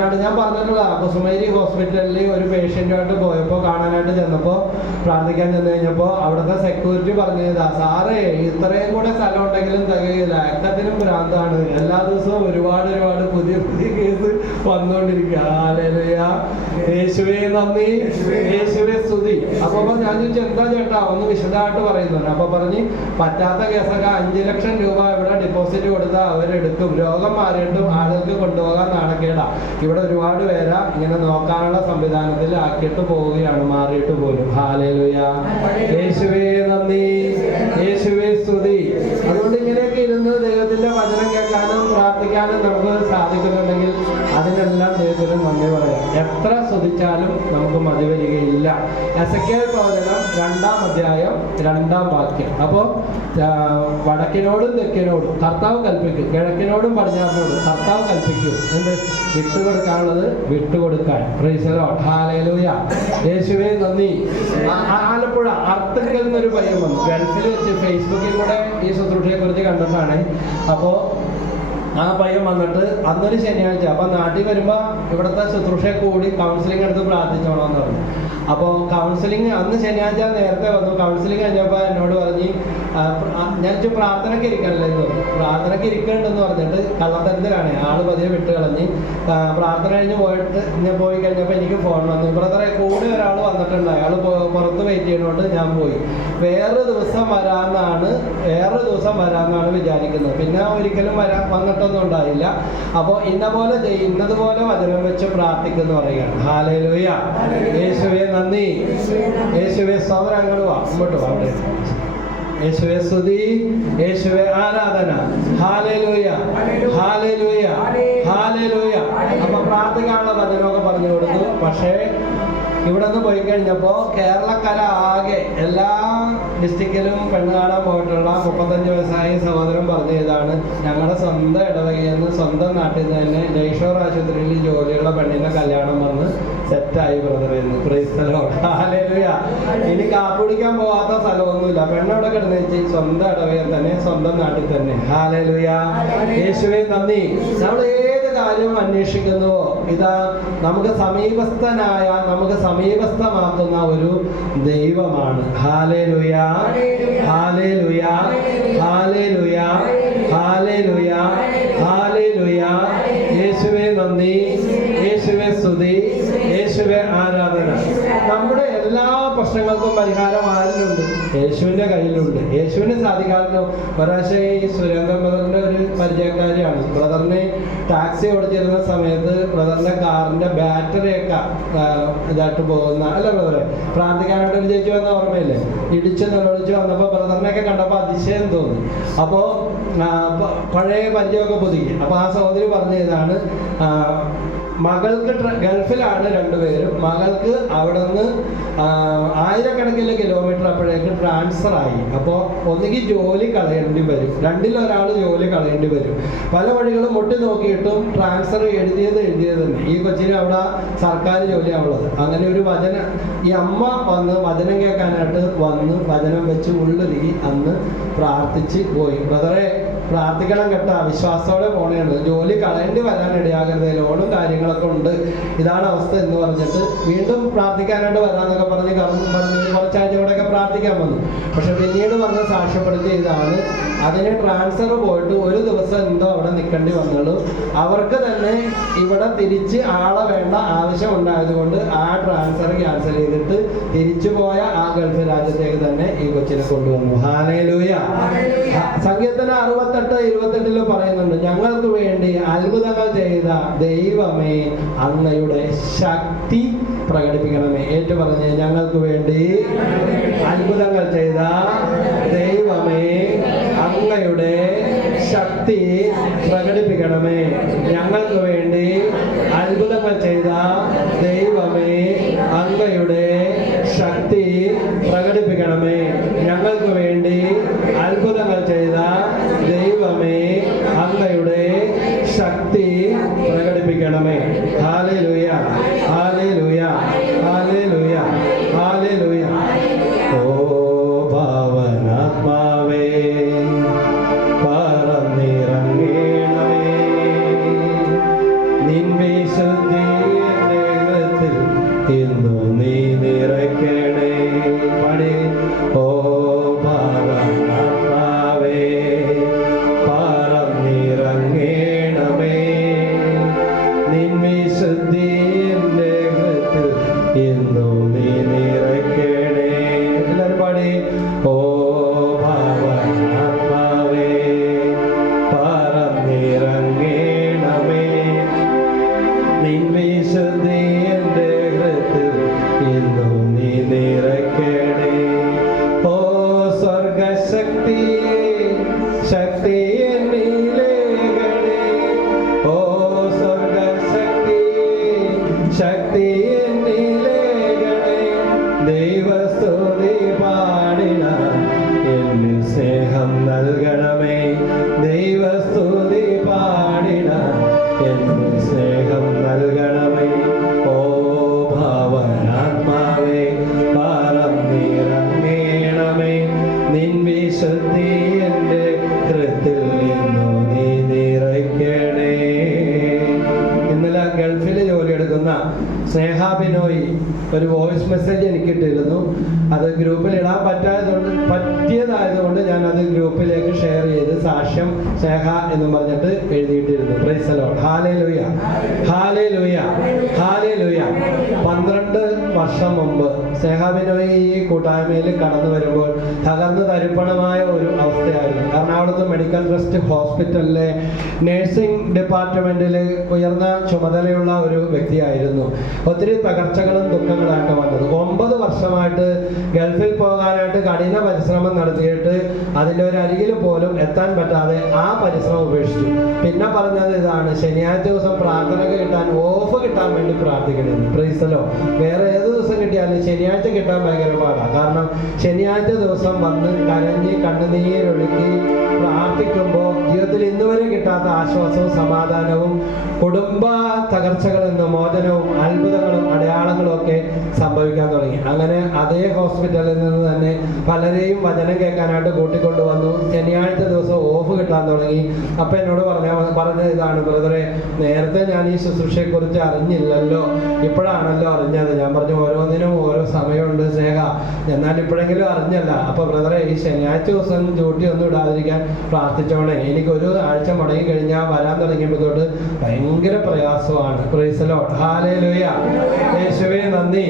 കാക്കനാട് ഞാൻ പറഞ്ഞിട്ടുള്ള കുസുമേരി ഹോസ്പിറ്റലിൽ ഒരു പേഷ്യന്റുമായിട്ട് പോയപ്പോൾ കാണാനായിട്ട് ചെന്നപ്പോൾ പ്രാർത്ഥിക്കാൻ ചെന്ന് കഴിഞ്ഞപ്പോൾ അവിടുത്തെ സെക്യൂരിറ്റി പറഞ്ഞതാ സാറേ ഇത്രയും കൂടെ സ്ഥലം ഉണ്ടെങ്കിലും തികയില്ല എക്കത്തിനും ഭ്രാന്താണ്. എല്ലാ ദിവസവും ഒരുപാട് ഒരുപാട് പുതിയ പുതിയ കേസ് വന്നുകൊണ്ടിരിക്കുക. യേശുവേ നന്ദി. യേശുവേ. സ്തുതി. അപ്പൊ അപ്പൊ ഞാൻ ചോദിച്ചു എന്താ ചേട്ടാ? ഒന്ന് വിശദമായിട്ട് പറയുന്നുണ്ട്. അപ്പൊ പറഞ്ഞ് പറ്റാത്ത കേസൊക്കെ അഞ്ചു ലക്ഷം രൂപ ഇവിടെ ഡെപ്പോസിറ്റ് കൊടുത്താൽ അവരെടുക്കും. രോഗം മാറിയിട്ടും ആളുകൾക്ക് കൊണ്ടുപോകാൻ നാണക്കേടാ. ഇവിടെ ഒരുപാട് പേരാ ഇങ്ങനെ നോക്കാനുള്ള സംവിധാനത്തിൽ ആക്കിയിട്ട് പോവുകയാണ് മാറിയിട്ട് പോലും. ഹാലേലുയാ യേശുവേ നന്ദി യേശുവേ സ്തുതി അതുകൊണ്ട് ഇങ്ങനെയൊക്കെ ഇരുന്ന് ദൈവത്തിന്റെ വചനം കേൾക്കാനും പ്രാർത്ഥിക്കാനും നമുക്ക് സാധിക്കുന്നുണ്ടെങ്കിൽ അതിനെല്ലാം ദൈവത്തിന് നന്ദി പറയാം. എത്ര ശ്രദ്ധിച്ചാലും നമുക്ക് മതി വരികയില്ല. എസക്കേൽ പ്രവചനം രണ്ടാം അധ്യായം രണ്ടാം വാക്യം. അപ്പോൾ വടക്കിനോടും തെക്കിനോടും കർത്താവ് കൽപ്പിക്കും. കിഴക്കിനോടും പടിഞ്ഞാറിനോടും കർത്താവ് കൽപ്പിക്കും. എന്ത്? വിട്ടുകൊടുക്കാനുള്ളത് വിട്ടുകൊടുക്കാൻ. യേശുവെ നന്ദി. ആലപ്പുഴ അർത്തങ്കൽ എന്നൊരു പയ്യൻ വന്നു. ഗൾഫിൽ വെച്ച് ഫേസ്ബുക്കിൽ കൂടെ ഈ ശുശ്രൂഷയെ കുറിച്ച് കണ്ടതാണ് അപ്പോൾ ആ പയ്യൻ വന്നിട്ട് അന്നൊരു ശനിയാഴ്ച അപ്പൊ നാട്ടിൽ വരുമ്പോ ഇവിടുത്തെ ശുശ്രൂഷയെ കൂടി കൗൺസിലിംഗ് എടുത്ത് പ്രാർത്ഥിച്ചോളാന്ന് പറഞ്ഞു. അപ്പോൾ കൗൺസിലിംഗ് അന്ന് ശനിയാഴ്ച നേരത്തെ വന്നു. കൗൺസിലിംഗ് കഴിഞ്ഞപ്പോൾ എന്നോട് പറഞ്ഞ് ഞാൻ പ്രാർത്ഥനയ്ക്ക് ഇരിക്കണല്ലേ എന്ന് പറഞ്ഞു. പ്രാർത്ഥനയ്ക്ക് ഇരിക്കണ്ടെന്ന് പറഞ്ഞിട്ട് കള്ളത്തരത്തിലാണ്. ആൾ പതിയെ വിട്ട് കളഞ്ഞ് പ്രാർത്ഥന കഴിഞ്ഞ് പോയിട്ട് ഞാൻ പോയി കഴിഞ്ഞപ്പോൾ എനിക്ക് ഫോൺ വന്നു. ബ്രദറെ കൂടെ ഒരാൾ വന്നിട്ടുണ്ട്. അയാൾ പുറത്ത് വെയിറ്റ് ചെയ്യണോണ്ട് ഞാൻ പോയി. വേറൊരു ദിവസം വരാമെന്നാണ് വേറൊരു ദിവസം വരാമെന്നാണ് വിചാരിക്കുന്നത്. പിന്നെ ഒരിക്കലും വരാ വന്നിട്ടൊന്നും ഉണ്ടായില്ല. അപ്പോൾ ഇന്ന പോലെ ചെയ്യും ഇന്നതുപോലെ വചനം വെച്ച് പ്രാർത്ഥിക്കുന്നു പറയുകയാണ്. ഹാലയിലൂയ യേശുവെ നന്ദി. യേശുവെ സോദര അങ്ങോട്ട് വാ. അവിടെ. യേശുവെ സ്തുതി. യേശുവെ ആരാധന. ഹാലയിലൂയ ഹാലയിലൂയ ഹാലയിലൂയ അപ്പൊ പ്രാർത്ഥിക്കാനുള്ള വചനമൊക്കെ പറഞ്ഞു കൊടുത്തു. പക്ഷേ ഇവിടെ നിന്ന് പോയി കഴിഞ്ഞപ്പോൾ കേരളക്കര ആകെ എല്ലാ ഡിസ്ട്രിക്റ്റിലും പെണ്ണ് കാണാൻ പോയിട്ടുള്ള മുപ്പത്തഞ്ച് വയസ്സായ സഹോദരൻ പറഞ്ഞ ഇതാണ്. ഞങ്ങളുടെ സ്വന്തം ഇടവകയിൽ നിന്ന് സ്വന്തം നാട്ടിൽ നിന്ന് തന്നെ ജയ്ഷോർ ആശുപത്രിയിൽ ജോലിയുള്ള പെണ്ണിന്റെ കല്യാണം വന്ന് സെറ്റായി ക്രൈസ്തലോ ഇനി കാപ്പുടിക്കാൻ പോകാത്ത പോവാത്ത സ്ഥലമൊന്നുമില്ല. പെണ്ണവിടെ കിടന്നേച്ച് സ്വന്തം ഇടവകയിൽ തന്നെ സ്വന്തം നാട്ടിൽ തന്നെ. ഹാലേലുയ യേശുവേ നന്ദി. നമ്മൾ ഏത് കാര്യം അന്വേഷിക്കുന്നുവോ ഇതാ നമുക്ക് സമീപസ്ഥനായ നമുക്ക് സമീപസ്ഥമാക്കുന്ന ഒരു ദൈവമാണ്. ഹാലേലുയ യേശുവേ നന്ദി യേശുവേ സ്തുതി യേശുവേ ആരാധന. നമ്മുടെ എല്ലാ പ്രശ്നങ്ങൾക്കും പരിഹാരം ആരിലുണ്ട്? യേശുവിന്റെ കയ്യിലുണ്ട്. യേശുവിന് സാധിക്കാത്ത ഒരാഴ്ച ഈ സുരേന്ദ്രൻ ബ്രദറിന്റെ ഒരു പരിചയക്കാരിയാണ്. ബ്രദറിന് ടാക്സി ഓടിച്ചിരുന്ന സമയത്ത് ബ്രദറിന്റെ കാറിന്റെ ബാറ്ററി ഒക്കെ ആ, ഇതായിട്ട് പോകുന്ന അല്ല ബ്രദറെ? ഒരു ചേച്ചി വന്ന ഓർമ്മയില്ലേ? ഇടിച്ച് നിലവിളിച്ച് വന്നപ്പോ ബ്രദറിനെയൊക്കെ കണ്ടപ്പോ അതിശയം തോന്നി. അപ്പോ ആ, പഴയ പരിചയമൊക്കെ പുതുക്കി. അപ്പൊ ആ സഹോദരി പറഞ്ഞ ഇതാണ് മകൾക്ക് ഗൾഫിലാണ് രണ്ടുപേരും. മകൾക്ക് അവിടെ നിന്ന് ആയിരക്കണക്കിന് കിലോമീറ്റർ അപ്പോഴേക്ക് ട്രാൻസ്ഫർ ആയി. അപ്പോൾ ഒന്നുകിൽ ജോലി കളയേണ്ടി വരും. രണ്ടിലൊരാൾ ജോലി കളയേണ്ടി വരും. പല വഴികളും മുട്ടി നോക്കിയിട്ടും ട്രാൻസ്ഫർ എഴുതിയത് എഴുതിയത് ഈ കൊച്ചിന് അവിടെ സർക്കാർ ജോലിയാണുള്ളത് അങ്ങനെ ഒരു വചന ഈ അമ്മ വന്ന് വചനം കേൾക്കാനായിട്ട് വന്ന് വചനം വെച്ച് ഉള്ളൊരുങ്ങി അന്ന് പ്രാർത്ഥിച്ച് പോയി. ബ്രദറെ പ്രാർത്ഥിക്കണം കേട്ടോ. വിശ്വാസത്തോടെ പോണേണ് ജോലി കളയേണ്ടി വരാൻ ഇടയാകരുത് ലോണും കാര്യങ്ങളൊക്കെ ഉണ്ട്. ഇതാണ് അവസ്ഥ എന്ന് പറഞ്ഞിട്ട് വീണ്ടും പ്രാർത്ഥിക്കാനായിട്ട് വരാന്നൊക്കെ പറഞ്ഞ് പറഞ്ഞ് കുറച്ചാഴ്ച കൂടെയൊക്കെ പ്രാർത്ഥിക്കാൻ വന്നു. പക്ഷെ പിന്നീട് വന്ന് സാക്ഷ്യപ്പെടുത്തി ഇതാണ്. അതിന് ട്രാൻസ്ഫർ പോയിട്ട് ഒരു ദിവസം എന്തോ അവിടെ നിൽക്കേണ്ടി വന്നുള്ളൂ. അവർക്ക് തന്നെ ഇവിടെ തിരിച്ച് ആളെ വേണ്ട ആവശ്യം ഉണ്ടായതുകൊണ്ട് ആ ട്രാൻസ്ഫർ ക്യാൻസൽ ചെയ്തിട്ട് തിരിച്ചു പോയ ആ ഗൾഫ് രാജ്യത്തേക്ക് തന്നെ ഈ കൊച്ചിനെ കൊണ്ടുവന്നു. ഹാലേലൂയ സംഗീതത്തിന് അറുപത്തെട്ട് ഇരുപത്തെട്ടിൽ പറയുന്നുണ്ട് ഞങ്ങൾക്ക് വേണ്ടി അത്ഭുതങ്ങൾ ചെയ്ത ദൈവമേ അങ്ങയുടെ ശക്തി പ്രകടിപ്പിക്കണമേ. ഏറ്റു പറഞ്ഞ് ഞങ്ങൾക്ക് വേണ്ടി അത്ഭുതങ്ങൾ ചെയ്ത ദൈവമേ അങ്ങയുടെ ശക്തി പ്രകടിപ്പിക്കണമേ. ഞങ്ങൾക്ക് വേണ്ടി അത്ഭുതങ്ങൾ ചെയ്ത ഇന്നു നീ മെസ്സേജ് എനിക്ക് ഇട്ടിരുന്നു അത് ഗ്രൂപ്പിൽ ഇടാൻ പറ്റാത്തതുകൊണ്ട് പറ്റിയതായതുകൊണ്ട് ഞാൻ അത് ഗ്രൂപ്പിലേക്ക് ഷെയർ ചെയ്ത് സാക്ഷ്യം സ്നേഹ എന്ന് പറഞ്ഞിട്ട് എഴുതിയിട്ടിരുന്നു. പ്രൈസലോ ഹാലേ ലുയ ഹാലേ ലുയ ഹാലേ ലുയ പന്ത്രണ്ട് വർഷം മുമ്പ് സ്നേഹ ബിനോയി ഈ കൂട്ടായ്മയിൽ കടന്നു വരുമ്പോൾ തകർന്നു തരിപ്പണമായ ഒരു അവസ്ഥയായിരുന്നു. കാരണം എറണാകുളത്ത് മെഡിക്കൽ ട്രസ്റ്റ് ഹോസ്പിറ്റലിലെ നഴ്സിംഗ് ഡിപ്പാർട്ട്മെന്റിൽ ഉയർന്ന ചുമതലയുള്ള ഒരു വ്യക്തിയായിരുന്നു. ഒത്തിരി തകർച്ചകളും ദുഃഖങ്ങളായിട്ട് വന്നത്. ഒമ്പത് വർഷമായിട്ട് ഗൾഫിൽ പോകാനായിട്ട് കഠിന പരിശ്രമം നടത്തിയിട്ട് അതിന്റെ ഒരു അരികിൽ പോലും എത്താൻ പറ്റാതെ ആ പരിശ്രമം ഉപേക്ഷിച്ചു. പിന്നെ പറഞ്ഞത് ഇതാണ് ശനിയാഴ്ച ദിവസം പ്രാർത്ഥനയ്ക്ക് കിട്ടാൻ ഓഫ് കിട്ടാൻ വേണ്ടി പ്രാർത്ഥിക്കുന്നത് പ്രൈസലോ? വേറെ ഏത് ദിവസം കിട്ടിയാലും ശനിയാഴ്ച കിട്ടാൻ ഭയങ്കര പാടാണ് കാരണം ശനിയാഴ്ച ദിവസം വന്ന് കരഞ്ഞ് കണ്ണുനീരൊഴുക്കി പ്രാർത്ഥിക്കുമ്പോൾ ജീവിതത്തിൽ ഇന്നുവരെ കിട്ടാത്ത ആശ്വാസവും സമാധാനവും കുടുംബ തകർച്ചകളിൽ നിന്ന് മോചനവും അത്ഭുതങ്ങളും അടയാളങ്ങളും ഒക്കെ സംഭവിക്കാൻ തുടങ്ങി. അങ്ങനെ അതേ ഹോസ്പിറ്റലിൽ നിന്ന് തന്നെ പലരെയും വചനം കേൾക്കാനായിട്ട് കൂട്ടിക്കൊണ്ടുവന്നു. ശനിയാഴ്ച ദിവസം ഓഫ് കിട്ടാൻ തുടങ്ങി. അപ്പൊ എന്നോട് പറഞ്ഞ പറഞ്ഞ ഇതാണ് ബ്രദറെ നേരത്തെ ഞാൻ ഈ ശുശ്രൂഷയെ കുറിച്ച് അറിഞ്ഞില്ലല്ലോ. ഇപ്പോഴാണല്ലോ അറിഞ്ഞത്. ഞാൻ പറഞ്ഞു ഓരോന്നിനും ഓരോ സമയമുണ്ട് സ്നേഹ. എന്നാൽ ഇപ്പോഴെങ്കിലും അറിഞ്ഞല്ല. അപ്പൊ ബ്രദറെ ഈ ശനിയാഴ്ച ദിവസം ഡ്യൂട്ടി ഒന്നും ഇടാതിരിക്കാൻ പ്രാർത്ഥിച്ചോണേ. എനിക്ക് ഒരു ആഴ്ച മുടങ്ങി കഴിഞ്ഞാൽ വരാൻ തുടങ്ങിയപ്പോൾ തൊട്ട് ഭയങ്കര പ്രയാസമാണ്. പ്രൈസലോ യേശുവേ നന്ദി.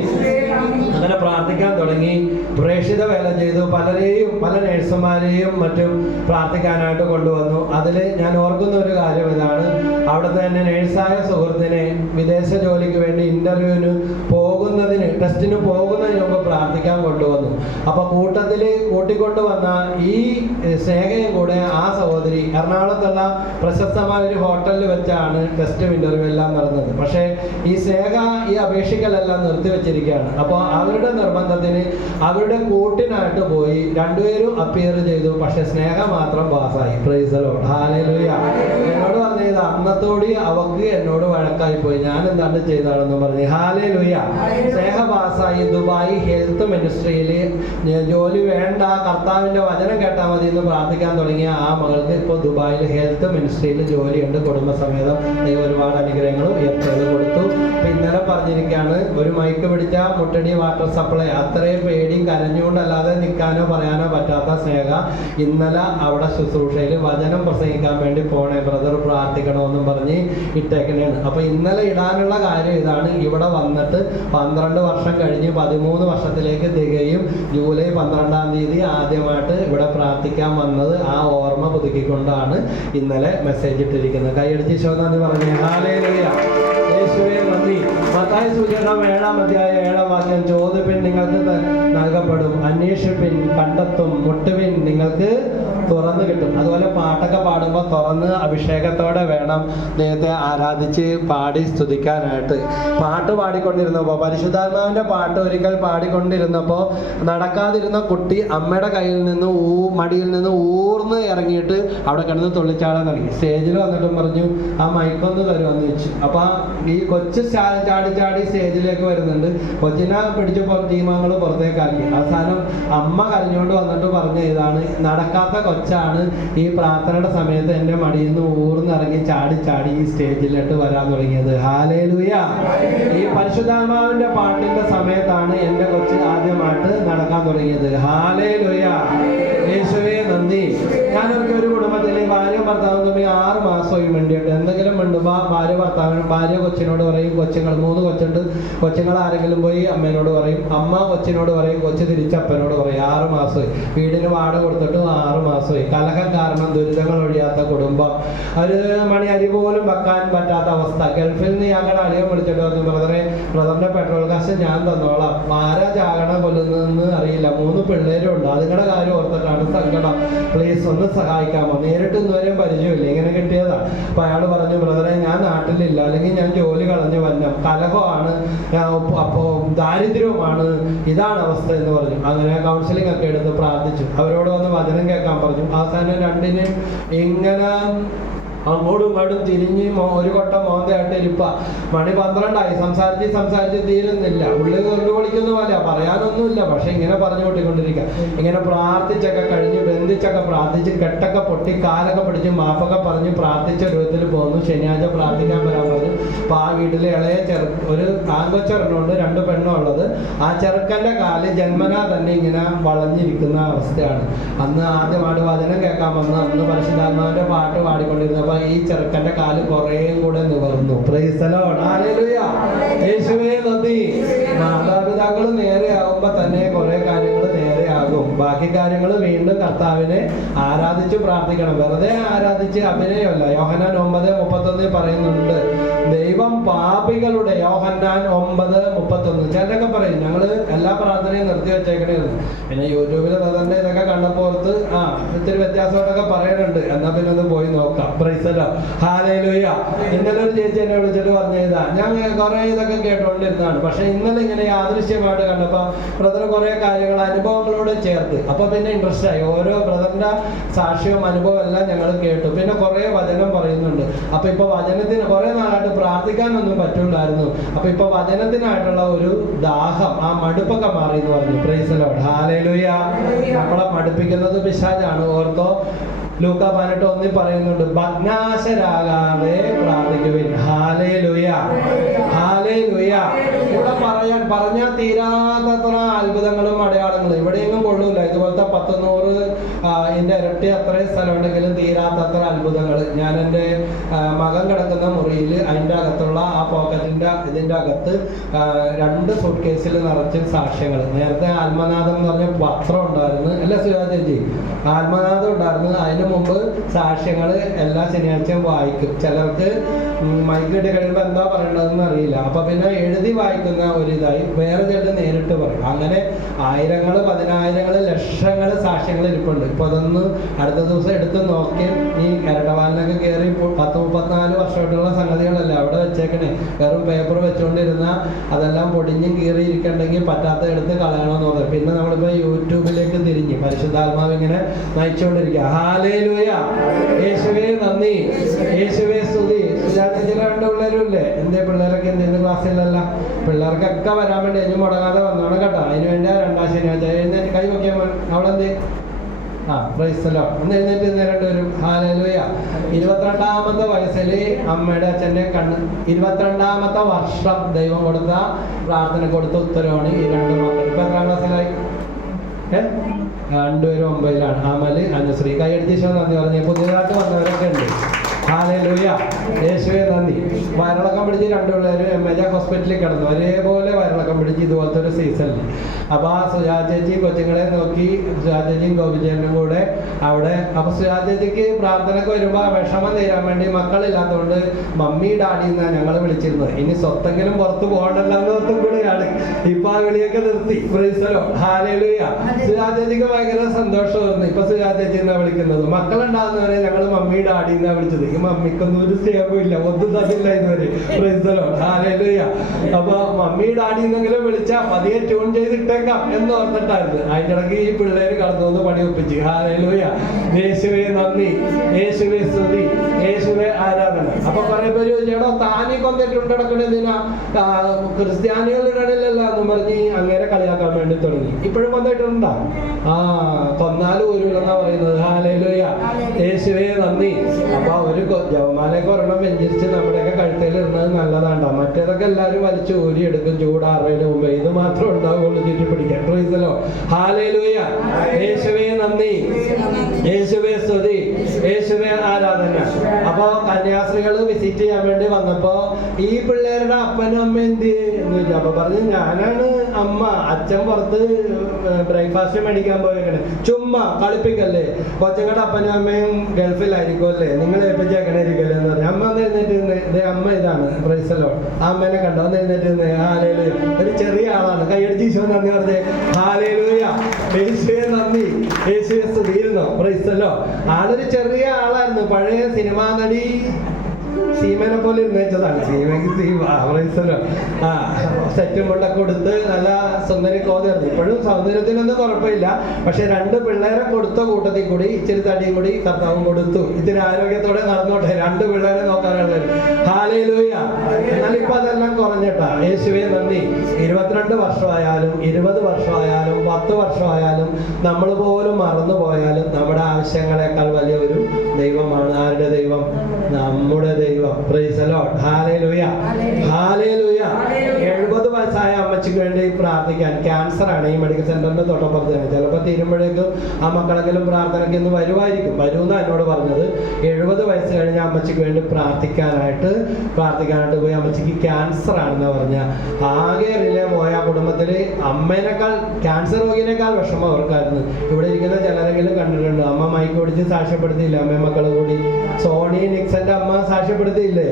അങ്ങനെ പ്രാർത്ഥിക്കാൻ തുടങ്ങി. പ്രേക്ഷിത വേല ചെയ്തു. പലരെയും പല നേഴ്സുമാരെയും മറ്റും പ്രാർത്ഥിക്കാനായിട്ട് കൊണ്ടുവന്നു. അതിൽ ഞാൻ ഓർക്കുന്ന ഒരു കാര്യം ഇതാണ്. അവിടുത്തെ തന്നെ നേഴ്സായ സുഹൃത്തിനെ വിദേശ ജോലിക്ക് വേണ്ടി ഇന്റർവ്യൂവിന് പോകുന്നതിന് ടെസ്റ്റിന് പോകുന്നതിന് മുമ്പ് പ്രാർത്ഥിക്കാൻ കൊണ്ടുവന്നു. അപ്പൊ കൂട്ടത്തിൽ കൂട്ടിക്കൊണ്ടു വന്ന ഈ സ്നേഹയും കൂടെ ആ സഹോദരി എറണാകുളത്തുള്ള പ്രശസ്തമായ ഒരു ഹോട്ടലിൽ വെച്ചാണ് ടെസ്റ്റും ഇന്റർവ്യൂ എല്ലാം നടന്നത്. പക്ഷേ ഈ സ്നേഹ ഈ അപേക്ഷിക്കലെല്ലാം നിർത്തിവെച്ചിരിക്കുകയാണ് അപ്പോൾ അവരുടെ നിർബന്ധത്തിന് അവരുടെ കൂട്ടിനായിട്ട് പോയി രണ്ടുപേരും അപ്പിയർ ചെയ്തു. പക്ഷെ സ്നേഹ മാത്രം പാസ്സായി എന്നോട് പറഞ്ഞത് അന്നത്തോടി അവക്ക് എന്നോട് വഴക്കായി പോയി ഞാൻ എന്താണ് ചെയ്താണെന്ന് പറഞ്ഞു. ഹാലേ ലുയ സ്നേഹവാസായി ദുബായ് ഹെൽത്ത് മിനിസ്ട്രിയിൽ ജോലി വേണ്ട കർത്താവിന്റെ വചനം കേട്ടാൽ മതി എന്ന് പ്രാർത്ഥിക്കാൻ തുടങ്ങിയ ആ മകൾക്ക് ഇപ്പോൾ ദുബായിൽ ഹെൽത്ത് മിനിസ്ട്രിയിൽ ജോലിയുണ്ട്. കുടുംബസമേതം ദൈവം ഒരുപാട് അനുഗ്രഹങ്ങളും ഉയർത്തത് കൊടുത്തു. ഇന്നലെ പറഞ്ഞിരിക്കുകയാണ് ഒരു മൈക്ക് പിടിച്ച മുട്ടടി വാട്ടർ സപ്ലൈ. അത്രയും പേടിയും കരഞ്ഞുകൊണ്ടല്ലാതെ നിൽക്കാനോ പറയാനോ പറ്റാത്ത സ്നേഹ ഇന്നലെ അവിടെ ശുശ്രൂഷയിൽ വചനം പ്രസംഗിക്കാൻ വേണ്ടി പോണേ ബ്രദർ പ്രാർത്ഥിക്കണമെന്നും പറഞ്ഞ് ഇട്ടേക്കണേണ് അപ്പൊ ഇന്നലെ ഇടാനുള്ള കാര്യം ഇതാണ്. ഇവിടെ വന്നിട്ട് പന്ത്രണ്ട് വർഷം കഴിഞ്ഞ് പതിമൂന്ന് വർഷത്തിലേക്ക് തികയും ജൂലൈ പന്ത്രണ്ടാം തീയതി ആദ്യമായിട്ട് ഇവിടെ പ്രാർത്ഥിക്കാൻ വന്നത് ആ ഓർമ്മ പുതുക്കിക്കൊണ്ടാണ് ഇന്നലെ മെസ്സേജ് ഇട്ടിരിക്കുന്നത്. കൈയടിച്ച് ഈശോ പറഞ്ഞു. ഹാലേ യേശുവേ നന്ദി. മത്തായ സൂചനം ഏഴാം അധ്യായ ഏഴാം വാക്യം ചോദ്യപ്പിൻ നിങ്ങൾക്ക് നൽകപ്പെടും അന്വേഷിപ്പിൻ കണ്ടെത്തും മുട്ടുവിൻ നിങ്ങൾക്ക് തുറന്നു കിട്ടും. അതുപോലെ പാട്ടൊക്കെ പാടുമ്പോൾ തുറന്ന് അഭിഷേകത്തോടെ വേണം ദൈവത്തെ ആരാധിച്ച് പാടി സ്തുതിക്കാനായിട്ട്. പാട്ട് പാടിക്കൊണ്ടിരുന്നപ്പോൾ പരിശുദ്ധാത്മാവിന്റെ പാട്ട് ഒരിക്കൽ പാടിക്കൊണ്ടിരുന്നപ്പോൾ നടക്കാതിരുന്ന കുട്ടി അമ്മയുടെ കയ്യിൽ നിന്ന് ഊ മടിയിൽ നിന്ന് ഊർന്ന് ഇറങ്ങിയിട്ട് അവിടെ കിടന്ന് തുള്ളിച്ചാടാൻ തുടങ്ങി. സ്റ്റേജിൽ വന്നിട്ടും പറഞ്ഞു ആ മൈക്കൊന്ന് തരുമെന്ന് വെച്ചു അപ്പൊ ഈ കൊച്ചു ചാടി ചാടി സ്റ്റേജിലേക്ക് വരുന്നുണ്ട്. കൊച്ചിനെ പിടിച്ച് ടീമങ്ങൾ പുറത്തേക്കാക്കി അവസാനം അമ്മ കരഞ്ഞുകൊണ്ട് വന്നിട്ട് പറഞ്ഞ ഇതാണ് നടക്കാത്ത കൊച്ച. കൊച്ചാണ് ഈ പ്രാർത്ഥനയുടെ സമയത്ത് എന്റെ മടിയിൽ നിന്ന് ഊർന്നിറങ്ങി ചാടി ചാടി ഈ സ്റ്റേജിലോട്ട് വരാൻ തുടങ്ങിയത്. ഹാലേലുയ ഈ പരിശുദ്ധാത്മാവിന്റെ പാട്ടിന്റെ സമയത്താണ് എന്റെ കൊച്ച് ആദ്യമായിട്ട് നടക്കാൻ തുടങ്ങിയത്. ഹാലേലുയ യേശുവേ നന്ദി. ഞാനൊക്കെ ഒരു കുടുംബത്തിൽ ഭാര്യ ഭർത്താവും തമ്മിൽ ആറ് മാസമായി വേണ്ടിയിട്ട് എന്തെങ്കിലും മിണ്ടുമ്പോൾ ഭാര്യ ഭർത്താവിനും ഭാര്യ കൊച്ചിനോട് പറയും കൊച്ചുങ്ങൾ മൂന്ന് കൊച്ചുണ്ട്. കൊച്ചുങ്ങൾ ആരെങ്കിലും പോയി അമ്മേനോട് പറയും. അമ്മ കൊച്ചിനോട് പറയും കൊച്ചു തിരിച്ച് അപ്പനോട് പറയും. ആറ് മാസമായി. വീടിന് വാടക കൊടുത്തിട്ട് ആറ് മാസമായി. കലഹം കാരണം ദുരിതങ്ങൾ ഒഴിയാത്ത കുടുംബം. ഒരു മണി അരി പോലും വെക്കാൻ പറ്റാത്ത അവസ്ഥ. ഗൾഫിൽ നിന്ന് ഞങ്ങളുടെ അളിയൻ വിളിച്ചിട്ട് പറഞ്ഞു ബ്രദറെ ബ്രദറിന്റെ പെട്രോൾ കാശ് ഞാൻ തന്നോളാം. ആരാ ചാകണ കൊല്ലുന്നതെന്ന് അറിയില്ല. മൂന്ന് പിള്ളേരും ഉണ്ട് അതുങ്ങളുടെ കാര്യം ഓർത്തിട്ടാണ് സങ്കടം. പ്ലീസ് ഒന്ന് സഹായിക്കാമോ നേരിട്ട് ഇന്നുവരെയും പരിചയമില്ല. ഇങ്ങനെ കിട്ടിയതാ. അപ്പൊ അയാൾ പറഞ്ഞു ബ്രദറെ ഞാൻ നാട്ടിലില്ല. അല്ലെങ്കിൽ ഞാൻ ജോലി കളഞ്ഞു വന്ന. കലഹമാണ്. അപ്പോ ദാരിദ്ര്യവുമാണ്. ഇതാണ് അവസ്ഥ എന്ന് പറഞ്ഞു. അങ്ങനെ കൗൺസിലിംഗ് ഒക്കെ എടുത്ത് പ്രാർത്ഥിച്ചു. അവരോട് വന്ന് വചനം കേൾക്കാൻ പറഞ്ഞു. അവസാനം രണ്ടിനും ഇങ്ങനെ അങ്ങോട്ടും ഇങ്ങോട്ടും തിരിഞ്ഞ് ഒരു കൊട്ട മോന്തയായിട്ട് ഇരിപ്പ. മണി പന്ത്രണ്ടായി. സംസാരിച്ച് സംസാരിച്ച് തീരുന്നില്ല. ഉള്ളിൽ നിന്ന് പൊളിക്കുന്ന പോലെ പറയാനൊന്നുമില്ല. പക്ഷെ ഇങ്ങനെ പറഞ്ഞു കൂട്ടിക്കൊണ്ടിരിക്കുക ഇങ്ങനെ പ്രാർത്ഥിച്ചൊക്കെ കഴിഞ്ഞ് ബന്ധിച്ചൊക്കെ പ്രാർത്ഥിച്ച് കെട്ടൊക്കെ പൊട്ടി കാലൊക്കെ പിടിച്ച് മാപ്പൊക്കെ പറഞ്ഞ് പ്രാർത്ഥിച്ച രൂപത്തിൽ പോകുന്നു ശനിയാഴ്ച പ്രാർത്ഥിക്കാൻ വരാൻ പറഞ്ഞു. അപ്പൊ ആ വീട്ടിലെ ഇളയ ചെറു ഒരു ആൺകൊച്ചെണ്ണമുണ്ട് രണ്ട് പെണ്ണും ഉള്ളത്. ആ ചെറുക്കന്റെ കാൽ ജന്മനാ തന്നെ ഇങ്ങനെ വളഞ്ഞിരിക്കുന്ന അവസ്ഥയാണ്. അന്ന് ആദ്യമായിട്ട് വചനം കേൾക്കാൻ വന്ന് അന്ന് പരിശുദ്ധാത്മാവിന്റെ പാട്ട് പാടിക്കൊണ്ടിരുന്നപ്പോ ഈ ചെറുക്കന്റെ കാൽ കുറേയും കൂടെ നിവർന്നു. യേശുവേ നന്ദി. മാതാപിതാക്കൾ നേരെയാകുമ്പോ ബാക്കി കാര്യങ്ങൾ വീണ്ടും കർത്താവിനെ ആരാധിച്ച് പ്രാർത്ഥിക്കണം. വെറുതെ ആരാധിച്ച് അഭിനയമല്ല. യോഹന്നാൻ ഒമ്പത് മുപ്പത്തൊന്നിൽ പറയുന്നുണ്ട് ദൈവം പാപികളുടെ യോഹന്നാൻ ഒമ്പത് മുപ്പത്തൊന്ന്. ചിലരൊക്കെ പറയും ഞങ്ങൾ എല്ലാ പ്രാർത്ഥനയും നിർത്തി വെച്ചേക്കണേന്ന്. പിന്നെ യൂട്യൂബിൽ തന്നെ ഇതൊക്കെ കണ്ടപ്പോർത്ത് ആ ഇത്തിരി വ്യത്യാസമായിട്ടൊക്കെ പറയുന്നുണ്ട്. എന്നാ പിന്നെ ഒന്ന് പോയി നോക്കാം. പ്രൈസലോ ഹാലയിലൂയ ഇന്നലെ ഒരു ചേച്ചി എന്നെ വിളിച്ചിട്ട് പറഞ്ഞതാ ഞാൻ കുറെ ഇതൊക്കെ കേട്ടോണ്ടിരുന്നതാണ്. പക്ഷെ ഇന്നലെ ഇങ്ങനെ യാദൃശ്യമായിട്ട് കണ്ടപ്പോ ബ്രദർ കുറെ കാര്യങ്ങൾ അനുഭവങ്ങളോട് ചേർത്ത് അപ്പൊ പിന്നെ ഇൻട്രസ്റ്റ് ആയി. ഓരോ ബ്രദറിന്റെ സാക്ഷ്യവും അനുഭവം എല്ലാം ഞങ്ങൾ കേട്ടു. പിന്നെ കുറെ വചനം പറയുന്നുണ്ട്. അപ്പൊ ഇപ്പൊ വചനത്തിന് കുറെ നാളായിട്ട് പ്രാർത്ഥിക്കാനൊന്നും പറ്റുണ്ടായിരുന്നു അപ്പൊ ഇപ്പൊ വചനത്തിനായിട്ടുള്ള ഒരു ദാഹം ആ മടുപ്പൊക്കെ മാറി എന്ന് പറഞ്ഞു പ്രൈസലോട് ഹാലേലുയ നമ്മളെ മടുപ്പിക്കുന്നത് പിശാചാണ്. ഓർത്തോ ലൂക്ക പതിനെട്ട് ഒന്നിൽ പറയുന്നുണ്ട് ഭഗ്നാശരാകാതെ പ്രാർത്ഥിക്കുവിൻ. ഹാലേ ലുയ ഹാലേ ലുയ ഇവിടെ പറയാൻ പറഞ്ഞാൽ തീരാത്തത്ര അത്ഭുതങ്ങളും അടയാളങ്ങളും. ഇവിടെയൊന്നും കൊള്ളൂല. ഇതുപോലത്തെ പത്ത് ഇതിന്റെ ഇരട്ടി അത്രയും സ്ഥലമുണ്ടെങ്കിലും തീരാത്തത്ര അത്ഭുതങ്ങൾ ഞാൻ എന്റെ മകൻ കിടക്കുന്ന മുറിയിൽ അതിന്റെ അകത്തുള്ള ആ പോക്കറ്റിന്റെ ഇതിന്റെ അകത്ത് രണ്ട് സൂട്ട് കേസിൽ നിറച്ച് സാക്ഷ്യങ്ങൾ നേരത്തെ ആത്മനാഥം എന്ന് പറഞ്ഞ പത്രം ഉണ്ടായിരുന്നു. അല്ല സുജാ ചേച്ചി ആത്മനാഥം ഉണ്ടായിരുന്നു. അതിന് മുമ്പ് സാക്ഷ്യങ്ങൾ എല്ലാ ശനിയാഴ്ചയും വായിക്കും. ചിലർക്ക് മൈക്ക് ഇട്ട് കഴിയുമ്പോൾ എന്താ പറയേണ്ടതെന്ന് അറിയില്ല. അപ്പൊ പിന്നെ എഴുതി വായിക്കുന്ന ഒരു ഇതായി വേറെ ചിലർ നേരിട്ട് പറയും. അങ്ങനെ ആയിരങ്ങൾ പതിനായിരങ്ങൾ ലക്ഷങ്ങൾ സാക്ഷ്യങ്ങൾ ഇരിപ്പുണ്ട്. ഇപ്പൊ അതൊന്ന് അടുത്ത ദിവസം എടുത്ത് നോക്കി. ഈ കരടവാലിനൊക്കെ കയറി പത്ത് മുപ്പത്തിനാല് വർഷമായിട്ടുള്ള സംഗതികളല്ല അവിടെ വെച്ചേക്കണേ. വെറും പേപ്പർ വെച്ചുകൊണ്ടിരുന്ന അതെല്ലാം പൊടിഞ്ഞും കീറി ഇരിക്കണ്ടെങ്കിൽ പറ്റാത്ത എടുത്ത് കളയണമെന്ന് പറഞ്ഞു പിന്നെ നമ്മളിപ്പോൾ യൂട്യൂബിലേക്ക് തിരിഞ്ഞ് പരിശുദ്ധാത്മാവ് ഇങ്ങനെ നയിച്ചുകൊണ്ടിരിക്കുക. ഹാലേലൂയ യേശുവേ നന്ദി. യേശുവേ സ്തുതി. സുജാതച്ചിലെ എന്റെ പിള്ളേരൊക്കെ? എന്തെങ്കിലും ക്ലാസ്സിലല്ല? പിള്ളേർക്കൊക്കെ വരാൻ വേണ്ടി ഇനി മുടങ്ങാതെ വന്നോണം കേട്ടോ. അതിന് വേണ്ടി രണ്ടാം ശനിയാഴ്ച. എഴുന്നേറ്റ് കൈ നോക്കിയാൽ. അവളെന്തേ? ഹാലലുയ ഇരുപത്തിരണ്ടാമത്തെ വയസ്സിൽ അമ്മയുടെ അച്ഛന്റെ കണ്ണ് ഇരുപത്തിരണ്ടാമത്തെ വർഷം ദൈവം കൊടുത്ത പ്രാർത്ഥന കൊടുത്ത ഉത്തരവാണ് ഈ രണ്ട് മക്കൾ. ഇപ്പൊ എത്രാം ക്ലാസ്സിലായി? രണ്ടുപേരും ഒമ്പതിലാണ്. അമൽ അനുശ്രീ. കൈയടിച്ച് നന്ദി പറഞ്ഞു പുതിയതായിട്ട് വന്നവരൊക്കെ ഉണ്ട്. ഹാലൂയ യേശുവെ നന്ദി വയറിളക്കം പിടിച്ച് രണ്ടു പിള്ളേരും എം എ ഹോസ്പിറ്റലിൽ കിടന്നു. ഒരേപോലെ വയറിളക്കം പിടിച്ച് ഇതുപോലത്തെ ഒരു സീസണിൽ അപ്പൊ ആ സുജാത ചേച്ചി കൊച്ചുങ്ങളെ നോക്കി. സുജാത ചേച്ചിയും ഗോപിചേട്ടനും കൂടെ അവിടെ. അപ്പൊ സുജാത ചേച്ചിക്ക് പ്രാർത്ഥനക്ക് വരുമ്പോ വിഷമം തീരാൻ വേണ്ടി മക്കളില്ലാത്തതുകൊണ്ട് മമ്മി ഡാഡി എന്നാ ഞങ്ങൾ വിളിച്ചിരുന്നത് ഇനി സ്വത്തെങ്കിലും പുറത്ത് പോകണ്ടല്ലോ എന്ന് ഓർത്തും കൂടെയാണ് ഇപ്പൊ ആ വിളിയൊക്കെ നിർത്തി. പ്രൈസലോ ഹാലൂയ സുജാത ചേച്ചിക്ക് ഭയങ്കര സന്തോഷമായിരുന്നു ഇപ്പൊ സുജാത ചേച്ചി എന്നാ വിളിക്കുന്നത്? മക്കളുണ്ടാകുന്നവരെ ഞങ്ങൾ മമ്മി ഡാഡി എന്നാ വിളിച്ചത്. ഈ മമ്മിക്കൊന്നും ഒരു സ്നേഹവും ഇല്ല ഒന്നും അപ്പൊ മമ്മി ഡാഡി എന്നെങ്കിലും വിളിച്ചാ പതിയെ ട്യൂൺ ചെയ്തിട്ടേക്കാം എന്ന് ഓർത്തിട്ടായിരുന്നു അതിന്റെ ഇടയ്ക്ക് ഈ പിള്ളേര് കടന്നു വന്ന് പണി ഒപ്പിച്ച്. ഹാലൂയ യേശുവേ നന്ദി. യേശുവേ സ്തുതി. യേശുവേ ആരാധന. അപ്പൊ കുറെ പേര് ചോദിച്ചേടോ താനീ കൊന്നിട്ടുണ്ട് നടക്കണ എന്തിനാ? ക്രിസ്ത്യാനികളുടെ ഇടയിലല്ല എന്ന് പറഞ്ഞ് അങ്ങനെ കളിയാക്കാൻ വേണ്ടി തുടങ്ങി. ഇപ്പോഴും കൊന്നിട്ടുണ്ടാ ആ കൊന്നാലും ഒരു എന്നാ പറയുന്നത്. ഹാലൂയ യേശുവേ നന്ദി. അപ്പൊ ഒരു കൊ- ജവമാലയൊക്കെ ഒരെണ്ണം വെഞ്ചരിച്ച് നമ്മുടെയൊക്കെ കഴുത്തേൽ ഇടുന്നത് നല്ലതാണ്ടോ? മറ്റേതൊക്കെ എല്ലാവരും വലിച്ചു ഊരി എടുക്കും ചൂടാറുന്നതിന് മുമ്പ്. ഇത് മാത്രം ഉണ്ടാവുള്ളൂ ചുറ്റി പിടിക്കാൻ. ട്രീസലോ ഹാലേലൂയ യേശുവേ നന്ദി. യേശുവേ സ്തുതി. യേശുവേ ആരാധന. അപ്പൊ കന്യാസ്ത്രീകൾ വിസിറ്റ് ചെയ്യാൻ വേണ്ടി വന്നപ്പോ ഈ പിള്ളേരുടെ അപ്പനും അമ്മ എന്ത് എന്ന് ചോദിച്ചു. അപ്പൊ പറഞ്ഞു ഞാനാണ് അമ്മ. അച്ഛൻ പുറത്ത് ബ്രേക്ക്ഫാസ്റ്റ് മേടിക്കാൻ പോയേക്കണേ. ചുമ്മാ കളിപ്പിക്കല്ലേ? കൊച്ചങ്ങളുടെ അപ്പനും അമ്മയും ഗൾഫിലായിരിക്കും അല്ലേ? നിങ്ങൾ ഏൽപ്പിച്ചേക്കണായിരിക്കുമല്ലേ എന്ന് പറഞ്ഞു. അമ്മ ഒന്ന് എഴുന്നേറ്റ് അമ്മ ഇതാണ് പ്രൈസലോ ആ അമ്മേനെ കണ്ടോ? ഒന്ന് എഴുന്നേറ്റ് ഹാലേലൂയ. ഒരു ചെറിയ ആളാണ്. കൈയടിച്ച് ഈശോ നന്ദി പറഞ്ഞേ ഹാലേലൂയ. നന്ദി. യേശുവെ സ്തുതിയിരുന്നോ പ്രൈസലോ ആളൊരു ചെറിയ ആളായിരുന്നു. പഴയ സിനിമാ സീമനെ പോലെ ഇരുന്നേച്ചതാണ് സീമയ്ക്ക് സീമ ആ സെറ്റും കൊണ്ടൊക്കെ കൊടുത്ത് നല്ല സുന്ദരി കോതായിരുന്നു ഇപ്പോഴും സൗന്ദര്യത്തിനൊന്നും കുഴപ്പമില്ല. പക്ഷെ രണ്ട് പിള്ളേരെ കൊടുത്ത കൂട്ടത്തിൽ കൂടി ഇച്ചിരി തടിയും കൂടി കർത്താവും കൊടുത്തു. ഇത്തിരി ആരോഗ്യത്തോടെ നടന്നോട്ടെ. രണ്ട് പിള്ളേരെ നോക്കാനുള്ളത്. ഹാലയിലൂയ എന്നാൽ ഇപ്പൊ അതെല്ലാം കുറഞ്ഞിട്ടാ. യേശുവെ നന്ദി. ഇരുപത്തിരണ്ട് വർഷമായാലും ഇരുപത് വർഷമായാലും പത്ത് വർഷമായാലും നമ്മൾ പോലും മറന്നു പോയാലും നമ്മുടെ ആവശ്യങ്ങളെക്കാൾ വലിയ ഒരു ദൈവമാണ് ആരുടെ ദൈവം? നമ്മുടെ ദൈവം. എഴുപത് വയസ്സായ അമ്മച്ചിക്ക് വേണ്ടി പ്രാർത്ഥിക്കാൻ ക്യാൻസർ ആണ് ഈ മെഡിക്കൽ സെന്ററിന്റെ തൊട്ടപ്പുറത്ത് തന്നെ. ചിലപ്പോൾ തീരുമ്പോഴേക്കും ആ മക്കളെങ്കിലും പ്രാർത്ഥനയ്ക്ക് ഇന്ന് വരുമായിരിക്കും വരുമെന്ന് എന്നോട് പറഞ്ഞത്. എഴുപത് വയസ്സ് കഴിഞ്ഞ അമ്മച്ചിക്ക് വേണ്ടി പ്രാർത്ഥിക്കാനായിട്ട് പ്രാർത്ഥിക്കാനായിട്ട് പോയി അമ്മച്ചിക്ക് ക്യാൻസർ ആണെന്ന് പറഞ്ഞ. ആകെ റിലേ പോയ കുടുംബത്തിൽ അമ്മേനേക്കാൾ ക്യാൻസർ രോഗിനേക്കാൾ വിഷമം അവർക്കായിരുന്നു. ഇവിടെ ഇരിക്കുന്ന ചിലരെങ്കിലും കണ്ടിട്ടുണ്ട്. അമ്മ മൈക്ക് ഓടിച്ച് സാക്ഷ്യപ്പെടുത്തിയില്ല. അമ്മയും മക്കൾ കൂടി. സോണി നിക്സന്റെ അമ്മ സാക്ഷ്യപ്പെടുത്തിയില്ലേ?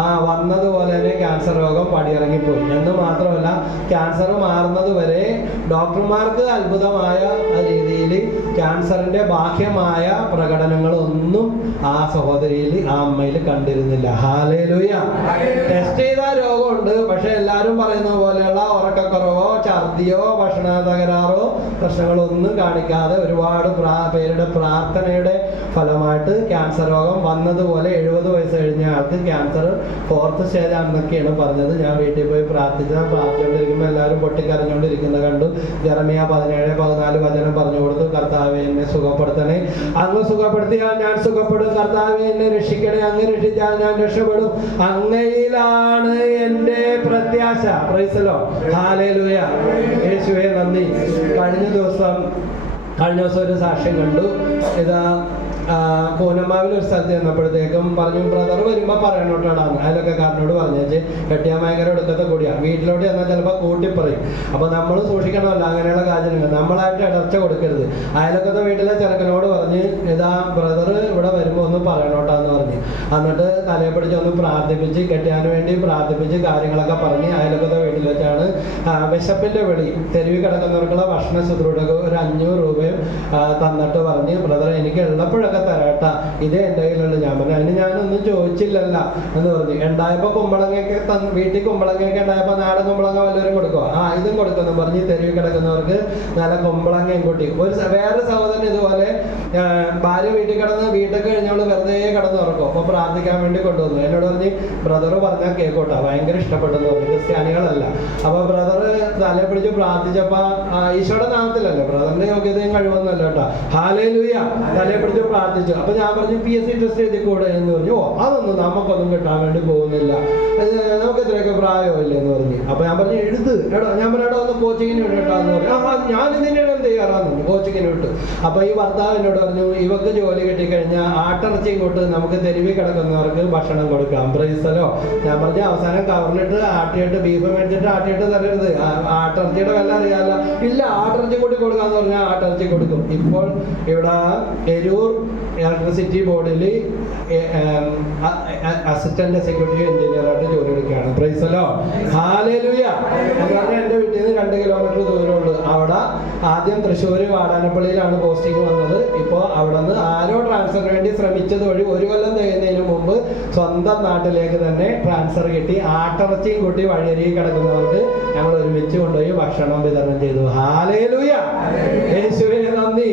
ആ വന്നതുപോലെ തന്നെ ക്യാൻസർ രോഗം പടിയിറങ്ങിപ്പോയി. എന്ന് മാത്രമല്ല ക്യാൻസർ മാറുന്നത് വരെ ഡോക്ടർമാർക്ക് അത്ഭുതമായ രീതിയിൽ ക്യാൻസറിന്റെ ബാഹ്യമായ പ്രകടനങ്ങളൊന്നും ആ സഹോദരിയിൽ ആ അമ്മയിൽ കണ്ടിരുന്നില്ല. ഹാലേലുയ ടെസ്റ്റ് ചെയ്ത രോഗമുണ്ട് പക്ഷെ എല്ലാവരും പറയുന്ന പോലെയുള്ള ഉറക്കക്കുറവോ ഛർദിയോ ഭക്ഷണ തകരാറോ പ്രശ്നങ്ങളൊന്നും കാണിക്കാതെ ഒരുപാട് പ്രാ- പേരുടെ പ്രാർത്ഥനയുടെ ഫലമായിട്ട് ക്യാൻസർ രോഗം വന്നതുപോലെ എഴുപത് വയസ്സ് കഴിഞ്ഞ ആൾക്ക് ക്യാൻസർ ഫോർത്ത് സ്റ്റേജ് ആണെന്നൊക്കെയാണ് പറഞ്ഞത്. ഞാൻ വീട്ടിൽ പോയി പ്രാർത്ഥിച്ച പ്രാർത്ഥിച്ചുകൊണ്ടിരിക്കുമ്പോൾ എല്ലാവരും പൊട്ടിക്കരഞ്ഞുകൊണ്ടിരിക്കുന്നത് കണ്ടു. ജറമിയ പതിനേഴ് പതിനാല് വചനം പറഞ്ഞു കൊടുത്തു. കർത്താവെ എന്നെ സുഖപ്പെടുത്തണേ. അങ്ങ് സുഖപ്പെടുത്തിയാൽ ഞാൻ സുഖപ്പെടും. കർത്താവെ എന്നെ രക്ഷിക്കണേ. അങ്ങ് രക്ഷിച്ചാൽ ഞാൻ രക്ഷപ്പെടും. അങ്ങയിലാണ് എന്റെ പ്രത്യാശ. പ്രൈസലോ ഹാലേലുയ യേശുവേ നന്ദി. കഴിഞ്ഞ ദിവസം കഴിഞ്ഞ ദിവസം ഒരു സാക്ഷ്യം കണ്ടു. ഇതാ ആ, പൂനമാവിൽ ഒരു സ്ഥലത്ത് ചെന്നപ്പോഴത്തേക്കും പറഞ്ഞു ബ്രദർ വരുമ്പോ പറയണോട്ടാണ്. അയലൊക്കെക്കാരനോട് പറഞ്ഞേച്ച് കെട്ടിയാൻ ഭയങ്കര ഒടുക്കത്തെ കൂടിയാ. വീട്ടിലോട്ട് ചെന്നാൽ ചിലപ്പോൾ കൂട്ടിപ്പറയും. അപ്പൊ നമ്മൾ സൂക്ഷിക്കണമല്ലോ അങ്ങനെയുള്ള കാര്യങ്ങൾ നമ്മളായിട്ട് ഇടർച്ച കൊടുക്കരുത്. അയലൊക്കത്തെ വീട്ടിലെ ചെറുക്കനോട് പറഞ്ഞ് ഇതാ ബ്രദർ ഇവിടെ വരുമ്പോ ഒന്ന് പറയണോട്ടാന്ന് പറഞ്ഞ്. എന്നിട്ട് തലയെ പിടിച്ച് ഒന്ന് പ്രാർത്ഥിപ്പിച്ച് കെട്ടിയാൻ വേണ്ടി പ്രാർത്ഥിപ്പിച്ച് കാര്യങ്ങളൊക്കെ പറഞ്ഞ് അയലൊക്കത്തെ വീട്ടിൽ വെച്ചാണ് വിശപ്പിന്റെ വെളി തെരുവി കിടക്കുന്നവർക്കുള്ള ഭക്ഷണ ശുശ്രൂഷക്ക് ഒരു അഞ്ഞൂറ് രൂപയും തന്നിട്ട് പറഞ്ഞ് ബ്രദർ എനിക്ക് ഉള്ളപ്പോഴൊക്കെ തരാട്ടാ. ഇതേ എന്റെ കയ്യിലുണ്ട് ഞാൻ പറഞ്ഞു അതിന് ഞാനൊന്നും ചോദിച്ചില്ലല്ല എന്ന് പറഞ്ഞു. ഉണ്ടായപ്പോ കുമ്പളങ്ങയൊക്കെ വീട്ടിൽ കുമ്പളങ്ങയൊക്കെ ഉണ്ടായപ്പോ നാടൻ കുമ്പളങ്ങ വല്ലവരും കൊടുക്കുക ആ ഇതും കൊടുക്കുന്നു. പറഞ്ഞ് തെരുവിൽ കിടക്കുന്നവർക്ക് നല്ല കുമ്പളങ്ങയും കൂട്ടി. ഒരു വേറെ സഹോദരൻ ഇതുപോലെ ഭാര്യ വീട്ടിൽ കിടന്ന് വീട്ടൊക്കെ കഴിഞ്ഞവൾ വെറുതെ കിടന്ന് ഉറക്കും. അപ്പൊ പ്രാർത്ഥിക്കാൻ വേണ്ടി കൊണ്ടുവന്നു. എന്നോട് പറഞ്ഞ് ബ്രദർ പറഞ്ഞാൽ കേക്കോട്ടാ. ഭയങ്കര ഇഷ്ടപ്പെട്ടെന്ന് ക്രിസ്ത്യാനികളല്ല. അപ്പൊ ബ്രദർ തലയെ പിടിച്ച് പ്രാർത്ഥിച്ചപ്പോ ഈശോടെ ഈശോയുടെ നാമത്തിലല്ലേ ബ്രദറിന്റെ യോഗ്യതയും കഴിവൊന്നുമല്ല കേട്ടോ. ഹാലേ ലൂയ തലയെ പിടിച്ച് പ്രാർത്ഥിച്ചു അപ്പൊ ഞാൻ പറഞ്ഞു പി എസ് സി ടെസ്റ്റ് എഴുതി കൂടെ എന്ന് പറഞ്ഞു. ഓ അതൊന്നും നമുക്കൊന്നും കിട്ടാൻ വേണ്ടി പോകുന്നില്ല. നമുക്ക് ഇത്രയൊക്കെ പ്രായമില്ല എന്ന് പറഞ്ഞു. അപ്പൊ ഞാൻ പറഞ്ഞു എഴുത് എടാ ഞാൻ പറഞ്ഞു എടാ ഒന്ന് കോച്ചിങ്ങിന് വിടട്ടാന്ന് പറഞ്ഞു. ആ ഞാൻ ഇതിനിടം തയ്യാറാന്ന് കോച്ചിങ്ങിന് വിട്ടു. അപ്പൊ ഈ ഭർത്താവ് എന്നോട് പറഞ്ഞു ഇവക്ക് ജോലി കിട്ടിക്കഴിഞ്ഞാൽ ആട്ടിറച്ചിയും കൊണ്ട് നമുക്ക് തെരുവിൽ കിടക്കുന്നവർക്ക് ഭക്ഷണം കൊടുക്കാം. പ്രൈസലോ? ഞാൻ പറഞ്ഞു അവസാനം കവറിലിട്ട് ആട്ടിയിട്ട് ബീഫ് മേടിച്ചിട്ട് ആട്ടിയിട്ട് തരരുത്. ആട്ടിറച്ചിയുടെ വില അറിയാമല്ല ഇല്ല ആട്ടിറച്ചി കൂട്ടി കൊടുക്കാന്ന് പറഞ്ഞാൽ ആട്ടിറച്ചി കൊടുക്കും. ഇപ്പോൾ ഇവിടെ എരൂർ ഇലക്ട്രിസിറ്റി ബോർഡിൽ അസിസ്റ്റന്റ് സെക്രട്ടറി എഞ്ചിനീയറായിട്ട് ജോലി എടുക്കുകയാണ്. പ്രൈസലോ? ഹാലേലൂയ. പറഞ്ഞാൽ എന്റെ വീട്ടിൽ നിന്ന് രണ്ട് കിലോമീറ്റർ ദൂരമുണ്ട്. അവിടെ ആദ്യം തൃശ്ശൂർ വാടാനപ്പള്ളിയിലാണ് പോസ്റ്റിംഗ് വന്നത്. ഇപ്പോൾ അവിടെ നിന്ന് ആരോ ട്രാൻസ്ഫർ വേണ്ടി ശ്രമിച്ചത് വഴി ഒരു കൊല്ലം തികയുന്നതിന് മുമ്പ് സ്വന്തം നാട്ടിലേക്ക് തന്നെ ട്രാൻസ്ഫർ കിട്ടി. ആട്ടിറച്ചിയും കൂട്ടി വഴിയരികിൽ കിടക്കുന്നവർക്ക് ഞങ്ങൾ ഒരുമിച്ച് കൊണ്ടുപോയി ഭക്ഷണം വിതരണം ചെയ്തു. ഹാലേലൂയ യേശുവെ നന്ദി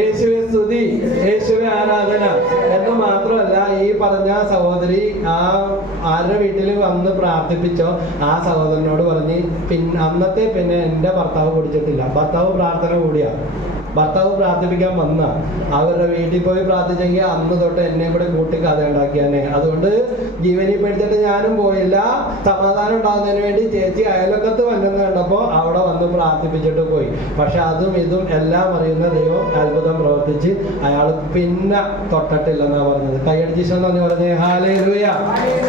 യേശുവെ സ്തുതി എന്ന് മാത്രമല്ല ഈ പറഞ്ഞ സഹോദരി ആ ആരുടെ വീട്ടിൽ വന്ന് പ്രാർത്ഥിപ്പിച്ചോ ആ സഹോദരനോട് പറഞ്ഞ് പിന്നെ അന്നത്തെ പിന്നെ എന്റെ ഭർത്താവ് കുടിച്ചിട്ടില്ല. ഭർത്താവ് പ്രാർത്ഥന കൂടിയാ. ഭർത്താവ് പ്രാർത്ഥിപ്പിക്കാൻ വന്ന. അവരുടെ വീട്ടിൽ പോയി പ്രാർത്ഥിച്ചെങ്കിൽ അന്ന് തൊട്ട് എന്നെ കൂടെ കൂട്ടി കഥ ഉണ്ടാക്കിയാനെ അതുകൊണ്ട് ജീവനി പേടിച്ചിട്ട് ഞാനും പോയില്ല. സമാധാനം ഉണ്ടാകുന്നതിന് വേണ്ടി ചേച്ചി അയലക്കത്ത് വന്നെന്ന് കണ്ടപ്പോൾ അവിടെ വന്ന് പ്രാർത്ഥിപ്പിച്ചിട്ട് പോയി. പക്ഷെ അതും ഇതും എല്ലാം അറിയുന്ന ദൈവം അത്ഭുതം പ്രവർത്തിച്ച് അയാൾ പിന്നെ തൊട്ടിട്ടില്ലെന്നാ പറഞ്ഞത്. കൈയടിച്ചു പറഞ്ഞേ പറഞ്ഞ്. ഹാലേ